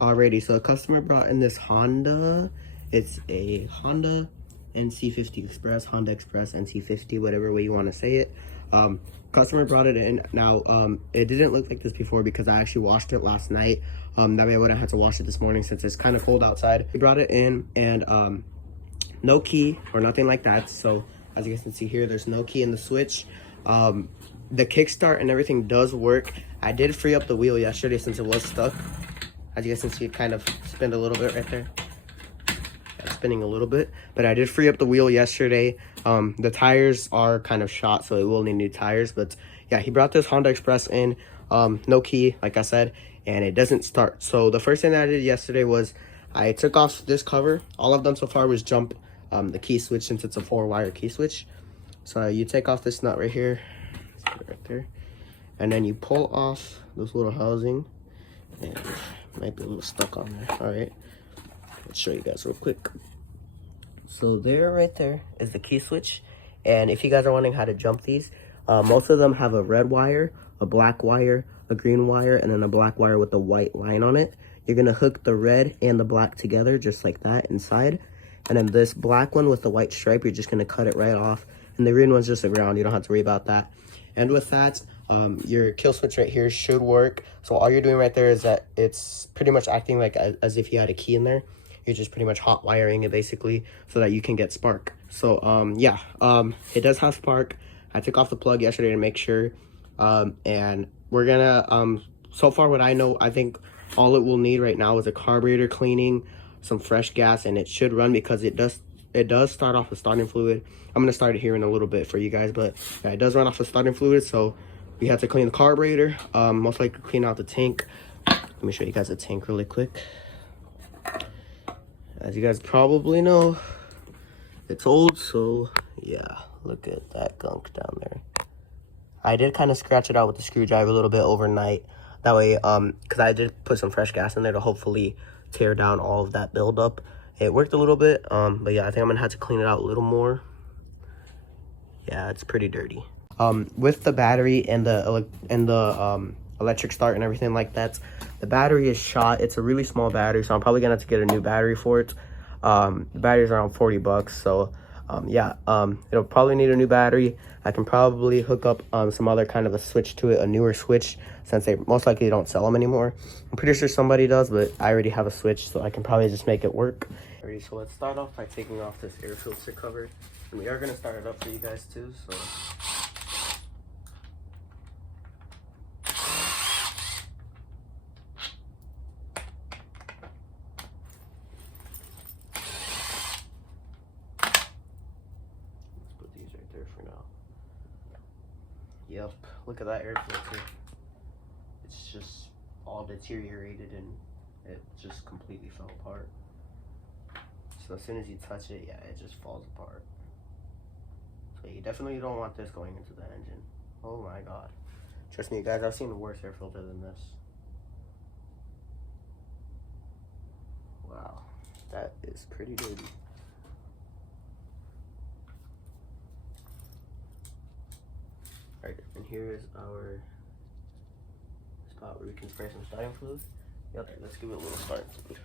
Alrighty, so a customer brought in this Honda. It's a Honda Nc50 Express, Honda Express Nc50, whatever way you want to say it. Customer brought it in. Now, it didn't look like this before because I actually washed it last night. That way I wouldn't have to wash it this morning since it's kind of cold outside. He brought it in and no key or nothing like that. So as you guys can see here, there's no key in the switch. The kickstart and everything does work. I did free up the wheel yesterday since it was stuck. As you guys can see, it kind of spinned a little bit right there. It's spinning a little bit, but I did free up the wheel yesterday. The tires are kind of shot, so it will need new tires. But yeah, he brought this Honda Express in, no key, like I said, and it doesn't start. So the first thing that I did yesterday was I took off this cover. All I've done so far was jump the key switch since it's a 4-wire key switch. So you take off this nut right here, right there, and then you pull off this little housing, and might be a little stuck on there. All right, let's show you guys real quick. So there, right there, is the key switch. And if you guys are wondering how to jump these, most of them have a red wire, a black wire, a green wire, and then a black wire with a white line on it. You're gonna hook the red and the black together just like that inside. And then this black one with the white stripe, you're just gonna cut it right off. And the green one's just a ground, you don't have to worry about that. And with that, your kill switch right here should work. So all you're doing right there is that it's pretty much acting like as if you had a key in there. You're just pretty much hot wiring it basically so that you can get spark. So yeah, it does have spark. I took off the plug yesterday to make sure. And we're gonna, so far what I know, I think all it will need right now is a carburetor cleaning, some fresh gas, and it should run because it does start off with starting fluid. I'm gonna start it here in a little bit for you guys, but yeah, it does run off with starting fluid. So we have to clean the carburetor, most likely clean out the tank. Let me show you guys the tank really quick. As you guys probably know, it's old, so yeah, look at that gunk down there. I did kind of scratch it out with the screwdriver a little bit overnight. That way, because I did put some fresh gas in there to hopefully tear down all of that buildup. It worked a little bit, but yeah, I think I'm gonna have to clean it out a little more. Yeah, it's pretty dirty. With the battery and the electric start and everything like that, the battery is shot. It's a really small battery, so I'm probably gonna have to get a new battery for it. The battery's around 40 bucks, so yeah, it'll probably need a new battery. I can probably hook up some other kind of a switch to it, a newer switch, since they most likely don't sell them anymore. I'm pretty sure somebody does, but I already have a switch, so I can probably just make it work. Alrighty, so let's start off by taking off this air filter cover, and we are gonna start it up for you guys too. So yep, look at that air filter. It's just all deteriorated and it just completely fell apart. So as soon as you touch it, yeah, it just falls apart. So you definitely don't want this going into the engine. Oh my god. Trust me guys, I've seen a worse air filter than this. Wow, that is pretty dirty. Alright, and here is our spot where we can spray some starting fluid. Yep, let's give it a little starting fluid.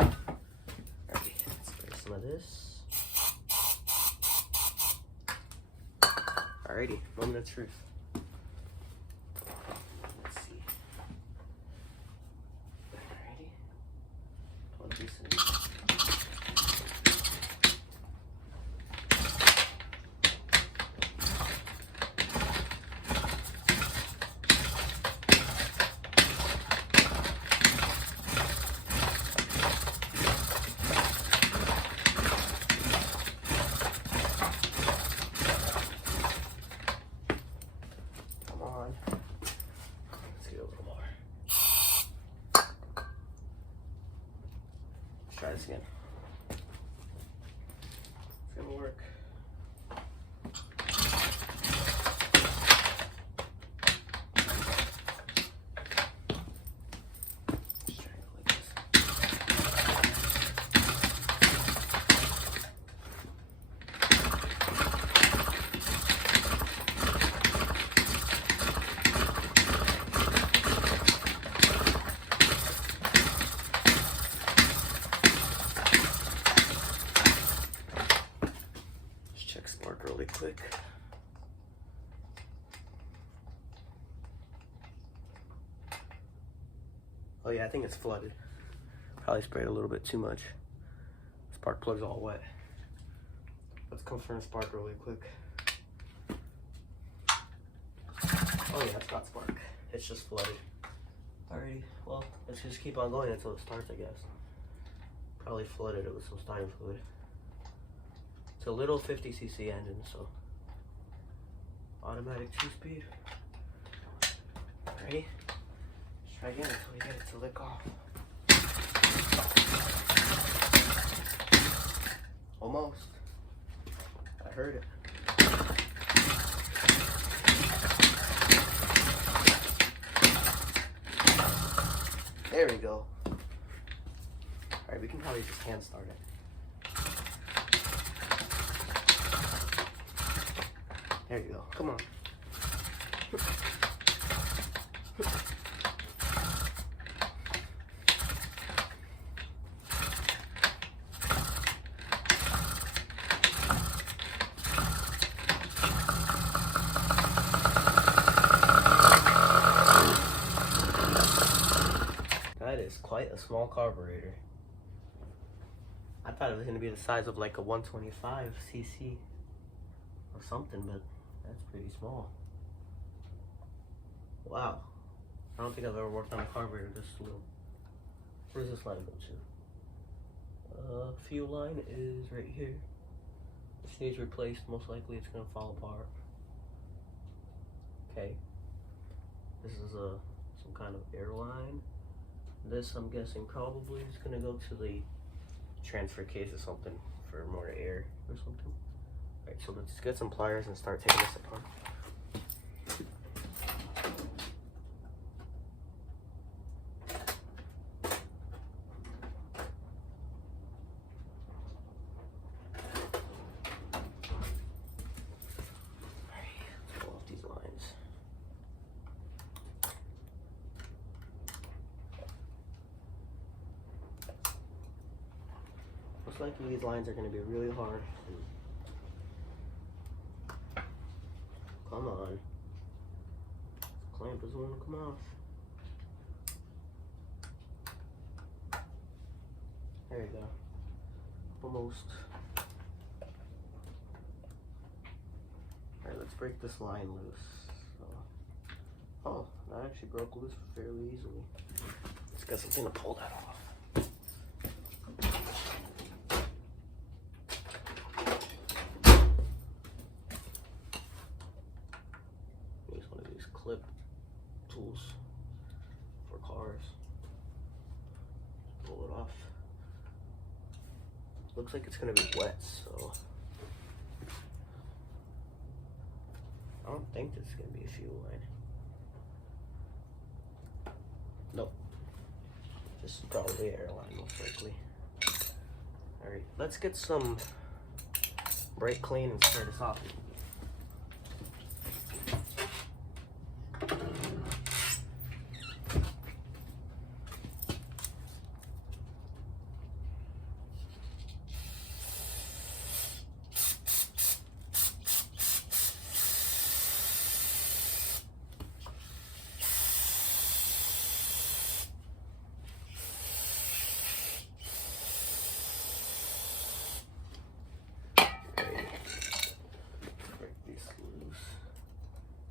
Alright, let's spray some of this. Alrighty, moment of truth. Let's see. Alrighty, plug this in. Try this again. It's gonna work. Oh yeah, I think it's flooded. Probably sprayed a little bit too much. Spark plug's all wet. Let's confirm spark really quick. Oh yeah, it's got spark. It's just flooded. Alrighty, well, let's just keep on going until it starts, I guess. Probably flooded it with some starting fluid. It's a little 50cc engine, so automatic 2-speed. Ready? Let's try again until we get it to lick off. Almost. I heard it. There we go. Alright, we can probably just hand start it. There you go. Come on. That is quite a small carburetor. I thought it was going to be the size of like a 125cc or something, but that's pretty small. Wow. I don't think I've ever worked on a carburetor this little. Where's this line go to? Fuel line is right here. This needs replaced. Most likely it's going to fall apart. Okay. This is some kind of air line. This, I'm guessing, probably is going to go to the transfer case or something for more air or something. Alright, so let's get some pliers and start taking this apart. Most likely these lines are going to be really hard. Come on. Clamp doesn't want to come off. There you go. Almost. Alright, let's break this line loose. Oh, that actually broke loose fairly easily. Let's get something to pull that off. Clip tools for cars. Pull it off. Looks like it's gonna be wet, so I don't think this is gonna be a fuel line. Nope. Just probably air line, most likely. Alright, let's get some brake clean and start this off.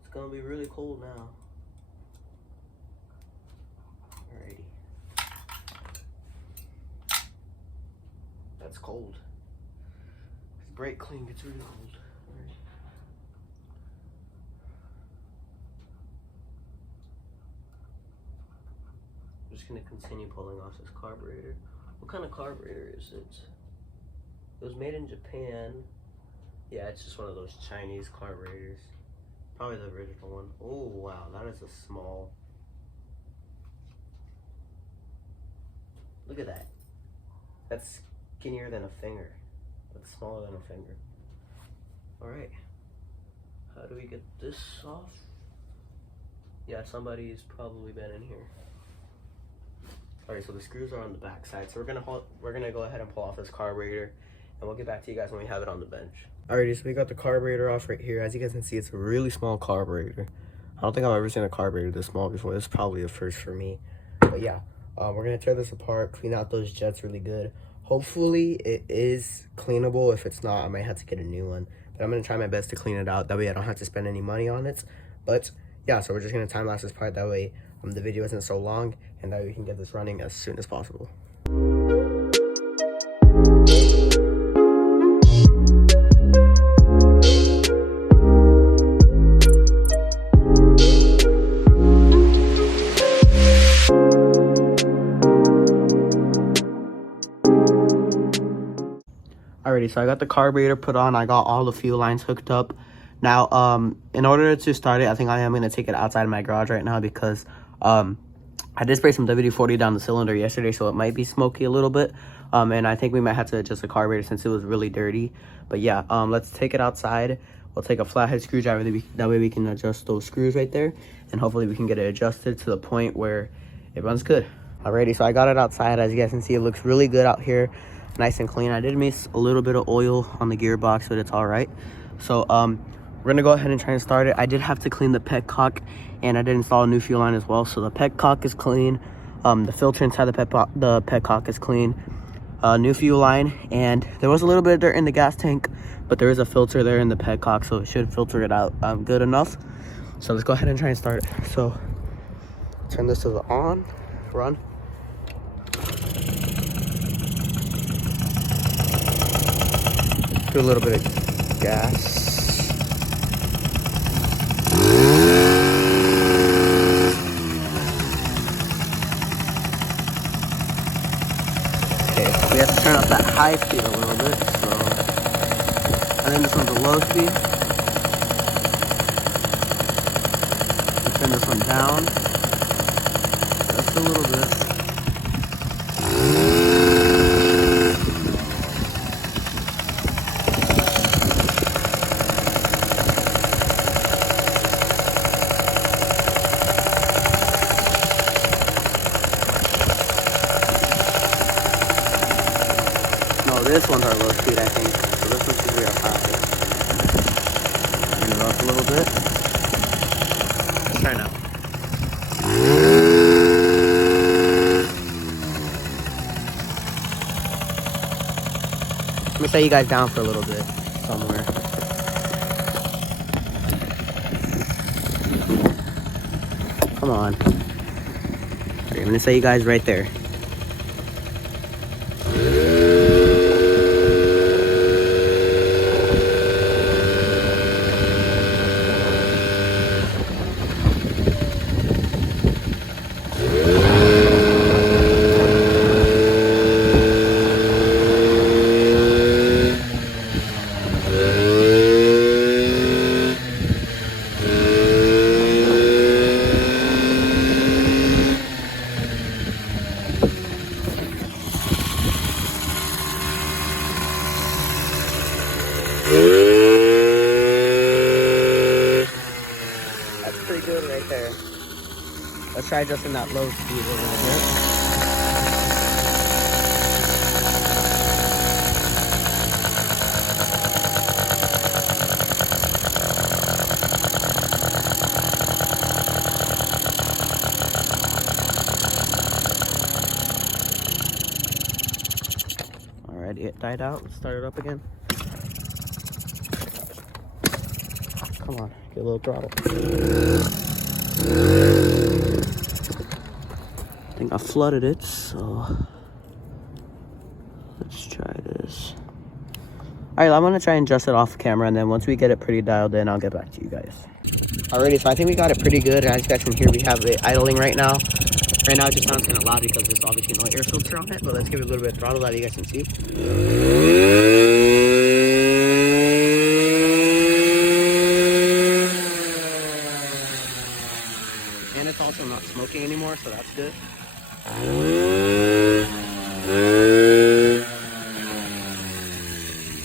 It's gonna be really cold now. Alrighty. That's cold. This brake clean gets really cold. Alright. I'm just gonna continue pulling off this carburetor. What kind of carburetor is it? It was made in Japan. Yeah, it's just one of those Chinese carburetors. Probably the original one. Oh wow, that is a small. Look at that. That's skinnier than a finger. That's smaller than a finger. Alright. How do we get this off? Yeah, somebody's probably been in here. Alright, so the screws are on the back side. So we're gonna go ahead and pull off this carburetor, and we'll get back to you guys when we have it on the bench. Alrighty, so we got the carburetor off right here. As you guys can see, it's a really small carburetor. I don't think I've ever seen a carburetor this small before. This is probably a first for me. But yeah, We're gonna tear this apart, clean out those jets really good. Hopefully it is cleanable. If it's not, I might have to get a new one. But I'm gonna try my best to clean it out. That way I don't have to spend any money on it. But yeah, so we're just gonna time lapse this part. That way the video isn't so long, and that way we can get this running as soon as possible. Alrighty, so I got the carburetor put on. I got all the fuel lines hooked up. Now, in order to start it, I think I am going to take it outside of my garage right now because I did spray some WD-40 down the cylinder yesterday, so it might be smoky a little bit. And I think we might have to adjust the carburetor since it was really dirty. But yeah, let's take it outside. We'll take a flathead screwdriver. That way we can adjust those screws right there. And hopefully we can get it adjusted to the point where it runs good. Alrighty, so I got it outside. As you guys can see, it looks really good out here. Nice and clean. I did miss a little bit of oil on the gearbox, but it's all right. So we're gonna go ahead and try and start it. I did have to clean the petcock, and I did install a new fuel line as well. So the petcock is clean. The filter inside the petcock is clean. New fuel line, and there was a little bit of dirt in the gas tank, but there is a filter there in the petcock, so it should filter it out good enough. So let's go ahead and try and start it. So turn this to the on, run. Do a little bit of gas. Okay, we have to turn up that high speed a little bit, so. And then this one's a low speed. We'll turn this one down. Just a little bit. This one's our low speed, I think. So this one should be our high. Turn it up a little bit. Let's try now. I'm gonna set you guys down for a little bit somewhere. Come on. Okay, I'm gonna set you guys right there. That's pretty good right there. Let's try adjusting that low speed a little bit. Alright, it died out. Let's start it up again. Come on, get a little throttle. I think I flooded it, so let's try this. Alright, I'm gonna try and adjust it off camera, and then once we get it pretty dialed in, I'll get back to you guys. Alrighty, so I think we got it pretty good. As you guys can hear, we have it idling right now. Right now it just sounds kind of loud because there's obviously no air filter on it, but let's give it a little bit of throttle that you guys can see. And it's also not smoking anymore, so that's good.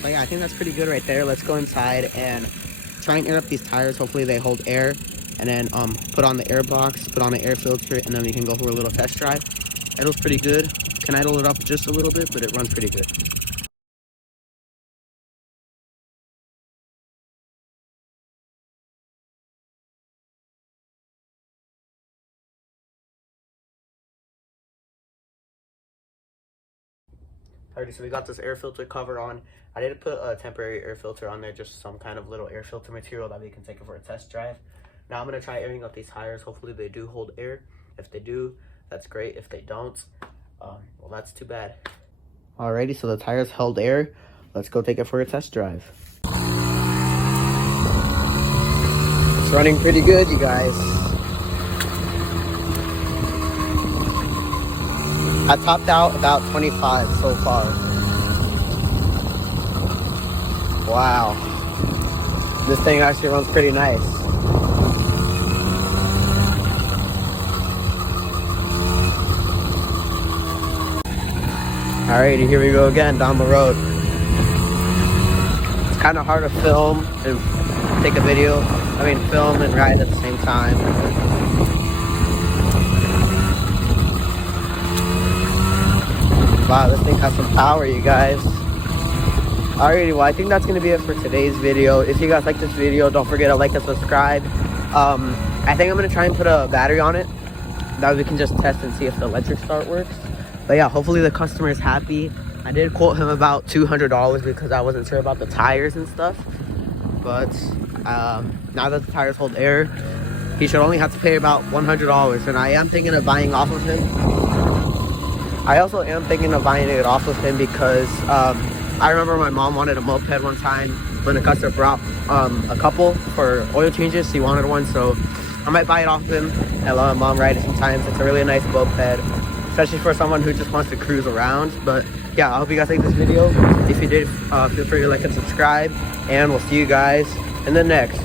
So yeah, I think that's pretty good right there. Let's go inside and try and air up these tires. Hopefully they hold air. And then put on the air box, put on the air filter, and then we can go for a little test drive. Idle's pretty good. Can idle it up just a little bit, but it runs pretty good. Alrighty, so we got this air filter cover on. I did put a temporary air filter on there, just some kind of little air filter material that we can take it for a test drive. Now I'm gonna try airing up these tires. Hopefully they do hold air. If they do, that's great. If they don't, well, that's too bad. Alrighty, so the tires held air. Let's go take it for a test drive. It's running pretty good, you guys. I topped out about 25 so far. Wow. This thing actually runs pretty nice. Alrighty, here we go again down the road. It's kind of hard to film and take a video. I mean, film and ride at the same time. Wow, this thing has some power, you guys. Alrighty, well, I think that's going to be it for today's video. If you guys like this video, don't forget to like and subscribe. I think I'm going to try and put a battery on it. That way we can just test and see if the electric start works. But yeah, hopefully the customer is happy. I did quote him about $200 because I wasn't sure about the tires and stuff. But now that the tires hold air, he should only have to pay about $100. And I am thinking of buying off of him. I also am thinking of buying it off of him because I remember my mom wanted a moped one time when the customer brought a couple for oil changes. She wanted one, so I might buy it off of him and let my mom ride it sometimes. It's a really nice moped, especially for someone who just wants to cruise around. But yeah, I hope you guys like this video. If you did, feel free to like and subscribe, and we'll see you guys in the next